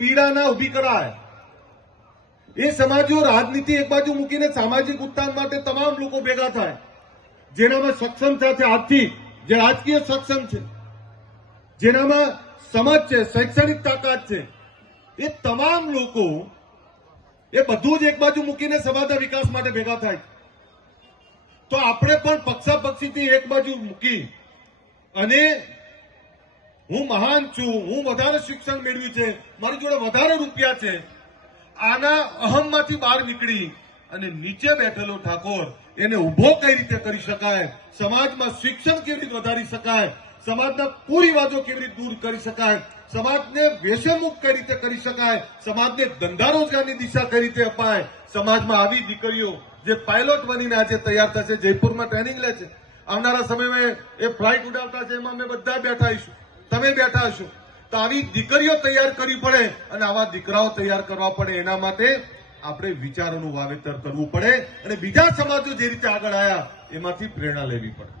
પીડા ઉભી કરાય, એ સમાજો રાજનીતિ એક બાજુ મૂકીને સામાજિક ઉત્થાન માટે તમામ લોકો ભેગા થાય, જેનામાં સક્ષમ છે આર્થિક, જે રાજકીય સક્ષમ છે, જેનામાં સમજ છે, શૈક્ષણિક તાકાત છે, એ તમામ લોકો એ બધું જ એક બાજુ મૂકીને સમાજના વિકાસ માટે ભેગા થાય. તો આપણે પણ પક્ષાપક્ષીથી એક બાજુ મૂકી અને હું મહાન છું, હું વધારે શિક્ષણ મેળવ્યું છે, મારી જોડે વધારે રૂપિયા છે, આના અહમમાંથી બહાર નીકળી અને નીચે બેઠેલો ઠાકોર એને ઉભો કઈ રીતે કરી શકાય, સમાજમાં શિક્ષણ કેવી રીતે વધારી શકાય, સમાજના કુરિવાજો કેવી રીતે દૂર કરી શકાય, સમાજને વ્યસનમુક્ત કઈ રીતે કરી શકાય, સમાજને ધંધા રોજગારની દિશા કઈ રીતે અપાય, સમાજમાં આવી દીકરીઓ જે પાયલોટ બનીને આજે તૈયાર થશે, જયપુરમાં ટ્રેનિંગ લે છે, આવનારા સમયમાં એ ફ્લાઇટ ઉડાવતા છે, એમાં અમે બધા બેઠા હશું, તમે બેઠા હશો. તો આવી દીકરીઓ તૈયાર કરવી પડે અને આવા દીકરાઓ તૈયાર કરવા પડે, એના માટે આપણે વિચારોનું વાવેતર કરવું પડે અને બીજા સમાજો જે રીતે આગળ આવ્યા એમાંથી પ્રેરણા લેવી પડે.